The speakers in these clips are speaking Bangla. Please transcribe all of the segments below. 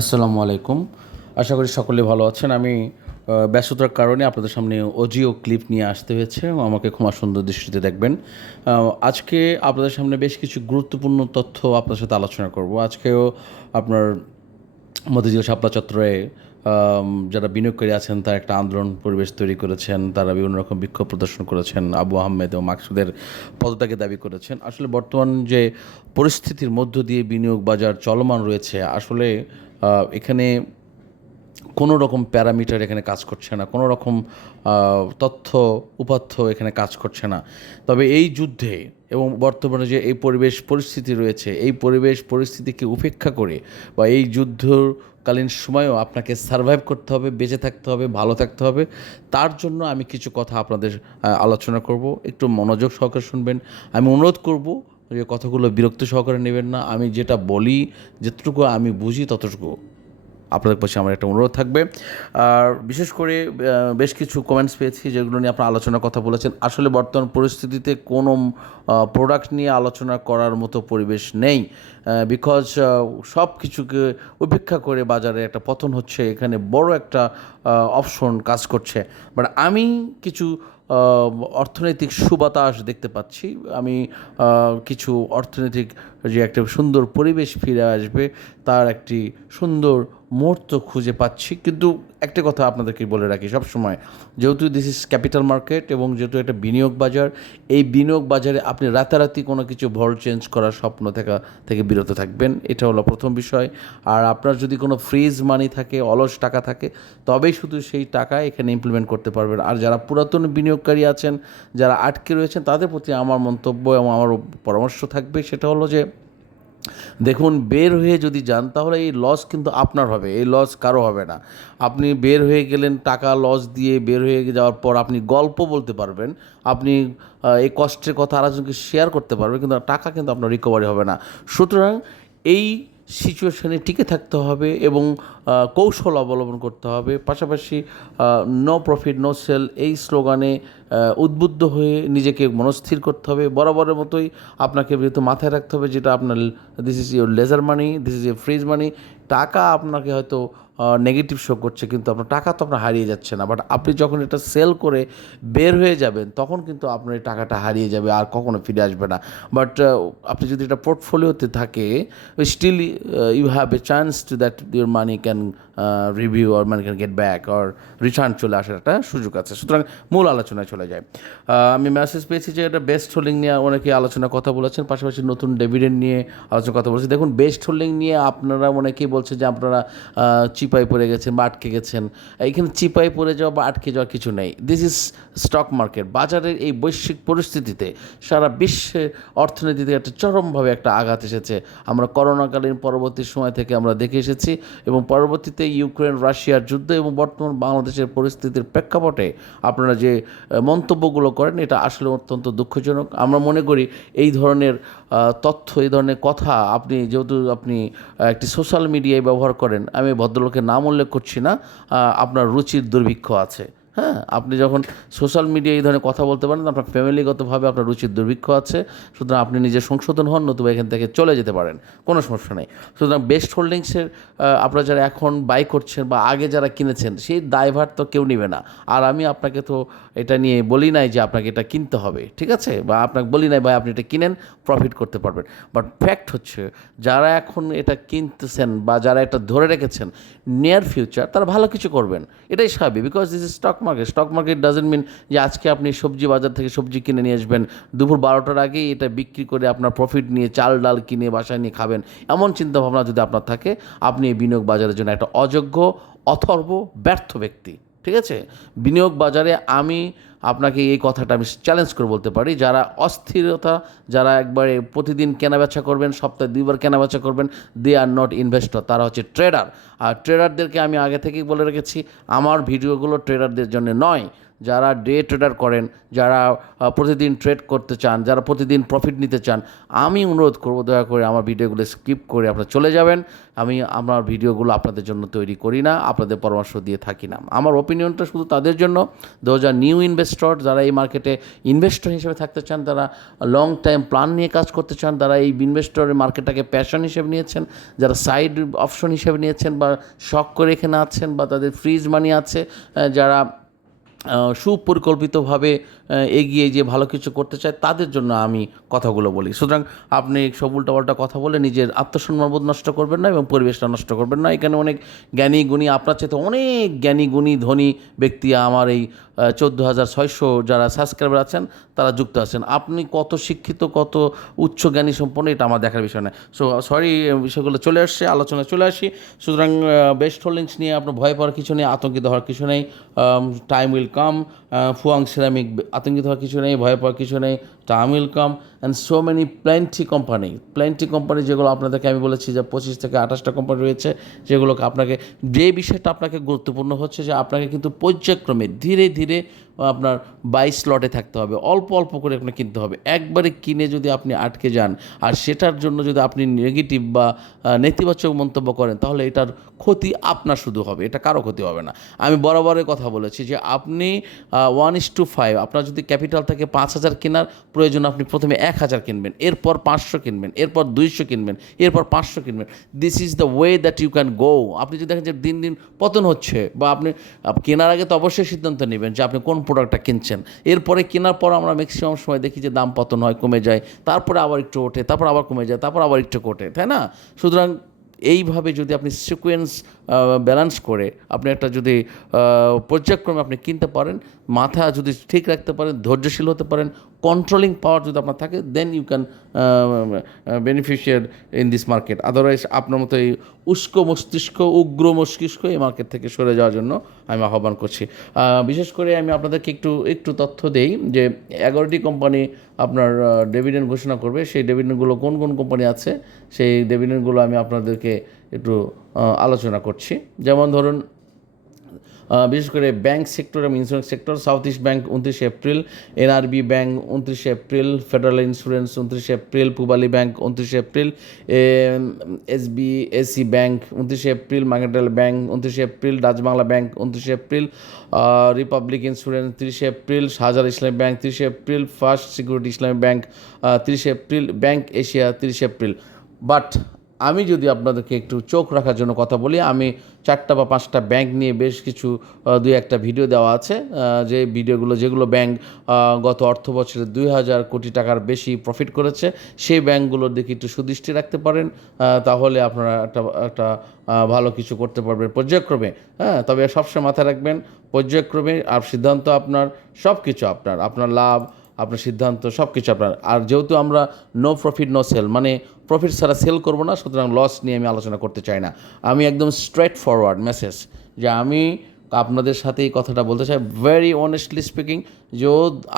আসসালামু আলাইকুম। আশা করি সকলে ভালো আছেন। আমি ব্যস্ততার কারণে আপনাদের সামনে অজিও ক্লিপ নিয়ে আসতে হয়েছে আমাকে ক্ষমা সুন্দর দৃষ্টিতে দেখবেন। আজকে আপনাদের সামনে বেশ কিছু গুরুত্বপূর্ণ তথ্য আপনার সাথে আলোচনা করব। আজকেও আপনার মতিঝিল শাপলা চত্বরে যারা বিনিয়োগকারী আছেন, তারা একটা আন্দোলন পরিবেশ তৈরি করেছেন। তারা বিভিন্ন রকম বিক্ষোভ প্রদর্শন করেছেন। আবু আহমেদ এবং মাকসুদের পদত্যাগে দাবি করেছেন। আসলে বর্তমান যে পরিস্থিতির মধ্য দিয়ে বিনিয়োগ বাজার চলমান রয়েছে, আসলে এখানে কোনো রকম প্যারামিটার এখানে কাজ করছে না, কোনো রকম তথ্য উপাত্য এখানে কাজ করছে না। তবে এই যুদ্ধে এবং বর্তমানে যে এই পরিবেশ পরিস্থিতি রয়েছে, এই পরিবেশ পরিস্থিতিকে উপেক্ষা করে বা এই যুদ্ধকালীন সময়েও আপনাকে সার্ভাইভ করতে হবে, বেঁচে থাকতে হবে, ভালো থাকতে হবে, তার জন্য আমি কিছু কথা আপনাদের আলোচনা করব। একটু মনোযোগ সহকারে শুনবেন। আমি অনুরোধ করব যে কথাগুলো বিরক্ত সহকারে নেবেন না। আমি যেটা বলি যেটুকু আমি বুঝি ততটুকু আপনাদের পাশে আমার একটা অনুরোধ থাকবে। আর বিশেষ করে বেশ কিছু কমেন্টস পেয়েছি যেগুলো নিয়ে আপনারা আলোচনার কথা বলেছেন। আসলে বর্তমান পরিস্থিতিতে কোনো প্রোডাক্ট নিয়ে আলোচনা করার মতো পরিবেশ নেই বিকজ সব কিছুকে উপেক্ষা করে বাজারে একটা পতন হচ্ছে। এখানে বড় একটা অপশন কাজ করছে। বাট আমি কিছু অর্থনৈতিক সুবাতাস দেখতে পাচ্ছি। আমি কিছু অর্থনৈতিক যে একটা সুন্দর পরিবেশ ফিরে আসবে, তার একটি সুন্দর মুহূর্ত খুঁজে পাচ্ছি। কিন্তু একটা কথা আপনাদেরকে বলে রাখি সব সময় যেহেতু দিস ইজ ক্যাপিটাল মার্কেট এবং যেহেতু একটা বিনিয়োগ বাজার, এই বিনিয়োগ বাজারে আপনি রাতারাতি কোনো কিছু ভল চেঞ্জ করার স্বপ্ন থাকা, থেকে বিরত থাকবেন। এটা হলো প্রথম বিষয়। আর আপনার যদি কোনো ফ্রিজ মানি থাকে, অলস টাকা থাকে, তবেই শুধু সেই টাকা এখানে ইমপ্লিমেন্ট করতে পারবেন। আর যারা পুরাতন বিনিয়োগকারী আছেন, যারা আটকে রয়েছেন, তাদের প্রতি আমার মন্তব্য এবং আমার পরামর্শ থাকবে, সেটা হলো যে দেখুন, বের হয়ে যদি যান, তাহলে এই লস কিন্তু আপনার হবে, এই লস কারও হবে না। আপনি বের হয়ে গেলেন, টাকা লস দিয়ে বের হয়ে যাওয়ার পর আপনি গল্প বলতে পারবেন, আপনি এই কষ্টের কথা আরেকজনকে শেয়ার করতে পারবেন কিন্তু টাকা কিন্তু আপনার রিকভারি হবে না। সুতরাং এই সিচুয়েশনে টিকে থাকতে হবে এবং কৌশল অবলম্বন করতে হবে। পাশাপাশি নো প্রফিট নো সেল এই স্লোগানে উদ্বুদ্ধ হয়ে নিজেকে মনস্থির করতে হবে। বরাবরের মতোই আপনাকে যেহেতু মাথায় রাখতে হবে, যেটা আপনার this is your ledger money this is your freeze money টাকা আপনাকে হয়তো নেগেটিভ শো করছে, কিন্তু আপনার টাকা তো আপনার হারিয়ে যাচ্ছে না। বাট আপনি যখন এটা সেল করে বের হয়ে যাবেন, তখন কিন্তু আপনার এই টাকাটা হারিয়ে যাবে, আর কখনো ফিরে আসবে না। বাট আপনি যদি এটা পোর্টফোলিওতে থাকে still you have a chance to that your money can review or money can get back or return চলে আসার একটা সুযোগ আছে। সুতরাং মূল আলোচনায় চলে যায়। আমি মেসেজ পেয়েছি যে এটা বেস্ট হোল্ডিং নিয়ে অনেকে আলোচনা কথা বলেছেন, পাশাপাশি নতুন ডেভিডেন্ট নিয়ে আলোচনা কথা বলেছেন। দেখুন বেস্ট হোল্ডিং নিয়ে আপনারা অনেকেই বলছে যে আপনারা চিপাই পড়ে গেছেন বা আটকে গেছেন। এখানে চিপাই পড়ে যাওয়া বা আটকে যাওয়ার কিছু নেই। দিস ইজ স্টক মার্কেট বাজারের এই বৈশ্বিক পরিস্থিতিতে সারা বিশ্বে অর্থনীতিতে একটা চরমভাবে একটা আঘাত এসেছে। আমরা করোনাকালীন পরবর্তী সময় থেকে আমরা দেখে এসেছি এবং পরবর্তীতে ইউক্রেন, রাশিয়ার যুদ্ধ এবং বর্তমান বাংলাদেশের পরিস্থিতির প্রেক্ষাপটে আপনারা যে মন্তব্যগুলো করেন, এটা আসলে অত্যন্ত দুঃখজনক। আমরা মনে করি এই ধরনের তথ্য, এই ধরনের কথা আপনি যেহেতু আপনি একটি সোশ্যাল মিডিয়ায় ব্যবহার করেন, আমি ভদ্রলোকের নাম উল্লেখ করছি না আপনার রুচির দুর্ভিক্ষ আছে। হ্যাঁ আপনি যখন সোশ্যাল মিডিয়ায় এই ধরনের কথা বলতে পারেন, আপনার ফ্যামিলিগতভাবে আপনার রুচির দুর্ভিক্ষ আছে, সুতরাং আপনি নিজে সংশোধন হন, নতুবা এখান থেকে চলে যেতে পারেন, কোনো সমস্যা নেই। সুতরাং বেস্ট হোল্ডিংসের আপনারা যারা এখন বাই করছেন বা আগে যারা কিনেছেন, সেই দায়ভার তো কেউ নেবে না। আর আমি আপনাকে তো এটা নিয়ে বলি নাই যে আপনাকে এটা কিনতে হবে, ঠিক আছে? বা আপনাকে বলি নাই, ভাই আপনি এটা কিনেন প্রফিট করতে পারবেন। বাট ফ্যাক্ট হচ্ছে, যারা এখন এটা কিনতেছেন বা যারা এটা ধরে রেখেছেন নিয়ার ফিউচার তারা ভালো কিছু করবেন। এটাই স্বাভাবিক because this is stock market stock market doesn't mean যে আজকে আপনি সবজি বাজার থেকে সবজি কিনে নিয়ে আসবেন। দুপুর বারোটার আগেই এটা বিক্রি করে আপনার প্রফিট নিয়ে চাল ডাল কিনে বাসায় নিয়ে খাবেন। এমন চিন্তাভাবনা যদি আপনার থাকে, আপনি এই বিনিয়োগ বাজারের জন্য একটা অযোগ্য, অথর্ব, ব্যর্থ ব্যক্তি। ঠিক আছে? বিনিয়োগ বাজারে আমি আপনাকে এই কথাটা আমি চ্যালেঞ্জ করে বলতে পারি। যারা অস্থিরতা, যারা একবারে প্রতিদিন কেনাবেচা করবেন, সপ্তাহে দুইবার কেনাবেচা করবেন দে আর নট ইনভেস্টর তারা হচ্ছে ট্রেডার আর ট্রেডারদেরকে আমি আগে থেকেই বলে রেখেছি, আমার ভিডিওগুলো ট্রেডারদের জন্য নয়। যারা ডে ট্রেডার করেন, যারা প্রতিদিন ট্রেড করতে চান, যারা প্রতিদিন প্রফিট নিতে চান, আমি অনুরোধ করব, দয়া করে আমার ভিডিওগুলো স্কিপ করে আপনারা চলে যাবেন। আমি আমার ভিডিওগুলো আপনাদের জন্য তৈরি করি না, আপনাদের পরামর্শ দিয়ে থাকি না। আমার ওপিনিয়নটা শুধু তাদের জন্য। আর নিউ ইনভেস্টর যারা এই মার্কেটে ইনভেস্টর হিসেবে থাকতে চান তারা লং টাইম প্ল্যান নিয়ে কাজ করতে চান তারা এই ইনভেস্টরের মার্কেটটাকে প্যাশন হিসেবে নিয়েছেন, যারা সাইড অপশন হিসেবে নিয়েছেন বা শখ করে এখানে আছেন বা তাদের ফ্রিজ মানি আছে যারা সুপরিকল্পিতভাবে এগিয়ে যে ভালো কিছু করতে চায়, তাদের জন্য আমি কথাগুলো বলি। সুতরাং আপনি সব উল্টাপাল্টা কথা বলে নিজের আত্মসম্মানবোধ নষ্ট করবেন না এবং পরিবেশটা নষ্ট করবেন না। এখানে অনেক জ্ঞানী গুণী, আপনার চাইতে অনেক জ্ঞানী গুণী, ধনী ব্যক্তি আমার এই চোদ্দ হাজার ছয়শো যারা সাবস্ক্রাইবার আছেন, তারা যুক্ত আছেন। আপনি কত শিক্ষিত, কত উচ্চ জ্ঞানী সম্পন্ন, এটা আমার দেখার বিষয় না। সো সরি বিষয়গুলো চলে আসছে, আলোচনায় চলে আসি। সুতরাং বেস্ট হোল্ডিংস নিয়ে আপনার ভয় পাওয়ার কিছু নেই, আতঙ্কিত হওয়ার কিছু নেই। Time will come Fuwang ceramic, আতঙ্কিত হওয়ার কিছু নেই, ভয় পাওয়ার কিছু নেই will come and so many plenty company plenty company যেগুলো আপনাদেরকে আমি বলেছি যে পঁচিশ থেকে আঠাশটা কোম্পানি রয়েছে, যেগুলোকে আপনাকে, যে বিষয়টা আপনাকে গুরুত্বপূর্ণ হচ্ছে যে আপনাকে কিন্তু পর্যায়ক্রমে ধীরে ধীরে আপনার বাইশ স্লটে থাকতে হবে, অল্প অল্প করে আপনাকে কিনতে হবে। একবারে কিনে যদি আপনি আটকে যান, আর সেটার জন্য যদি আপনি নেগেটিভ বা নেতিবাচক মন্তব্য করেন, তাহলে এটার ক্ষতি আপনার শুধু হবে, এটা কারও ক্ষতি হবে না। আমি বরাবরের কথা বলেছি যে আপনি ওয়ান ইস টু ফাইভ আপনার যদি ক্যাপিটাল থাকে পাঁচ হাজার কেনার, প্রয়োজন আপনি প্রথমে এক হাজার কিনবেন, এরপর পাঁচশো কিনবেন, এরপর দুইশো কিনবেন, এরপর পাঁচশো কিনবেন। This is the way that you can go আপনি যদি দেখেন যে দিন দিন পতন হচ্ছে বা আপনি কেনার আগে তো অবশ্যই সিদ্ধান্ত নেবেন যে আপনি কোন প্রোডাক্টটা কিনছেন। এরপরে কেনার পর আমরা ম্যাক্সিমাম সময় দেখি যে দাম পতন হয়, কমে যায়, তারপরে আবার একটু ওঠে, তারপর আবার কমে যায়, তারপর আবার একটু ওঠে, তাই না? সুতরাং এইভাবে যদি আপনি সিকোয়েন্স ব্যালেন্স করে আপনি একটা যদি পর্যায়ক্রমে আপনি কিনতে পারেন, মাথা যদি ঠিক রাখতে পারেন, ধৈর্যশীল হতে পারেন কন্ট্রোলিং পাওয়ার যদি আপনার থাকে then you can beneficiary in this market otherwise আপনার মতো এই উস্কো মস্তিষ্ক, উগ্র মস্তিষ্ক এই মার্কেট থেকে সরে যাওয়ার জন্য আমি আহ্বান করছি। বিশেষ করে আমি আপনাদেরকে একটু একটু তথ্য দেই যে এগারোটি কোম্পানি আপনার ডেভিডেন্ড ঘোষণা করবে। সেই ডেভিডেন্ডগুলো কোন কোন কোম্পানি আছে? সেই ডেভিডেন্ডগুলো আমি আপনাদেরকে একটু আলোচনা করছি। যেমন ধরুন বিশেষ করে ব্যাংক সেক্টর এবং insurance sector South East bank উনত্রিশে এপ্রিল এনআরবি ব্যাংক উনত্রিশে এপ্রিল ফেডারেল ইন্স্যুরেন্স উনত্রিশে এপ্রিল পূবালী ব্যাংক উনত্রিশে এপ্রিল এসবি এসি ব্যাংক উনত্রিশে এপ্রিল মার্কেটাল ব্যাংক উনত্রিশে এপ্রিল ডাচবাংলা ব্যাংক উনত্রিশে এপ্রিল রিপাবলিক ইন্স্যুরেন্স তিরিশে এপ্রিল শাহজাহান ইসলামী ব্যাংক তিরিশে April first security Islami bank তিরিশে এপ্রিল ব্যাংক এশিয়া তিরিশে এপ্রিল। বাট আমি যদি আপনাদেরকে একটু চোখ রাখার জন্য কথা বলি, আমি চারটা বা পাঁচটা ব্যাংক নিয়ে বেশ কিছু দুই একটা ভিডিও দেওয়া আছে যে ভিডিওগুলো যেগুলো ব্যাংক গত অর্থ বছরে দুই হাজার কোটি টাকার বেশি প্রফিট করেছে, সেই ব্যাংকগুলোর দিকে একটু সুদৃষ্টি রাখতে পারেন তাহলে আপনারা একটা একটা ভালো কিছু করতে পারবেন পর্যায়ক্রমে হ্যাঁ? তবে সবসময় মাথায় রাখবেন, পর্যায়ক্রমে আর সিদ্ধান্ত আপনার সব কিছু আপনার আপনার লাভ আপনার সিদ্ধান্ত সব কিছু আপনার। আর যেহেতু আমরা নো প্রফিট নো সেল মানে প্রফিট ছাড়া সেল করব না, সুতরাং লস নিয়ে আমি আলোচনা করতে চাই না। আমি একদম স্ট্রেট ফরওয়ার্ড মেসেজ যে আমি আপনাদের সাথে এই কথাটা বলতে চাই ভেরি অনেস্টলি স্পিকিং যে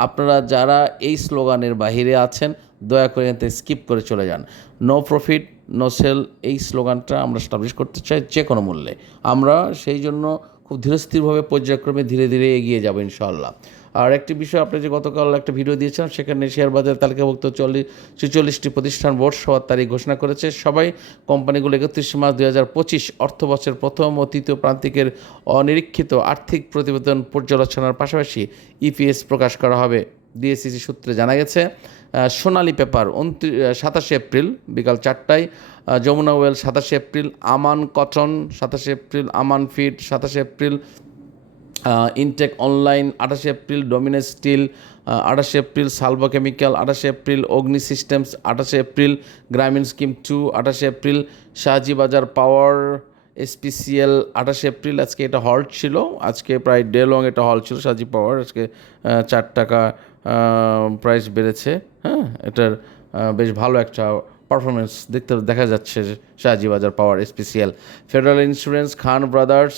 আপনারা যারা এই স্লোগানের বাহিরে আছেন, দয়া করে এতে স্কিপ করে চলে যান। নো প্রফিট নো সেল এই স্লোগানটা আমরা স্টাবলিশ করতে চাই যে কোনো মূল্যে। আমরা সেই জন্য খুব ধীরস্থিরভাবে পর্যায়ক্রমে ধীরে ধীরে এগিয়ে যাব ইনশাআল্লাহ। আর একটি বিষয়, আপনি যে গতকাল একটা ভিডিও দিয়েছেন সেখানে শেয়ার বাজার তালিকাভুক্ত চল্লিশ ছেচল্লিশটি প্রতিষ্ঠান বোর্ড সবার তারিখ ঘোষণা করেছে। সবাই কোম্পানিগুলো একত্রিশ মার্চ দুই হাজার পঁচিশ অর্থ বছর প্রথম ও তৃতীয় প্রান্তিকের অনিরীক্ষিত আর্থিক প্রতিবেদন পর্যালোচনার পাশাপাশি ইপিএস প্রকাশ করা হবে। ডিএসসিসি সূত্রে জানা গেছে সোনালী পেপার উনত্রিশ সাতাশে এপ্রিল বিকাল চারটায় যমুনা ওয়েল সাতাশে এপ্রিল, আমান কটন সাতাশে এপ্রিল, আমান ফিড সাতাশে এপ্রিল ইনটেক অনলাইন আঠাশে এপ্রিল ডোমিনেস স্টিল আঠাশে এপ্রিল সালভা কেমিক্যাল আঠাশে এপ্রিল অগ্নি সিস্টেমস আঠাশে এপ্রিল গ্রামীণ স্কিম টু আঠাশে April Shahji Bazar power SPCL আঠাশে এপ্রিল আজকে এটা হল্ট ছিল। আজকে প্রায় ডে লং এটা হল ছিল শাহজি পাওয়ার আজকে চার টাকা প্রাইস বেড়েছে। হ্যাঁ এটার বেশ ভালো একটা পারফরমেন্স দেখতে, দেখা যাচ্ছে Shahji Bazar power SPCL Federal insurance Khan brothers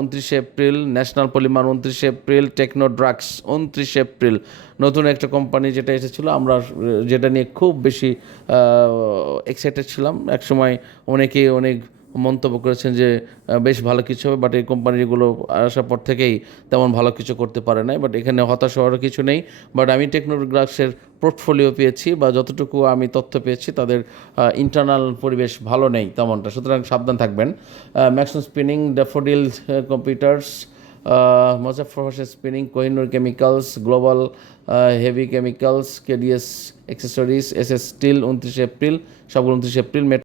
উনত্রিশে এপ্রিল, ন্যাশনাল পলিমার উনত্রিশে এপ্রিল, টেকনো ড্রাগস উনত্রিশে এপ্রিল। নতুন একটা কোম্পানি যেটা এসেছিল, আমরা যেটা নিয়ে খুব বেশি এক্সাইটেড ছিলাম। একসময় অনেকে অনেক মন্তব্য করেছেন যে বেশ ভালো কিছু হবে বাট এই কোম্পানিগুলো আসার পর থেকেই তেমন ভালো কিছু করতে পারে নাই বাট এখানে হতাশ হওয়ার কিছু নেই। বাট আমি টেকনোগ্রাফসের পোর্টফোলিও পেয়েছি, বা যতটুকু আমি তথ্য পেয়েছি, তাদের ইন্টারনাল পরিবেশ ভালো নেই তেমনটা। সুতরাং সাবধান থাকবেন। Maxon spinning Daffodil computers Mozaffar Hossain spinning Kohinoor chemicals Global heavy chemicals KDS accessories S S steel উনত্রিশে এপ্রিল, সবগুলো উনত্রিশে এপ্রিল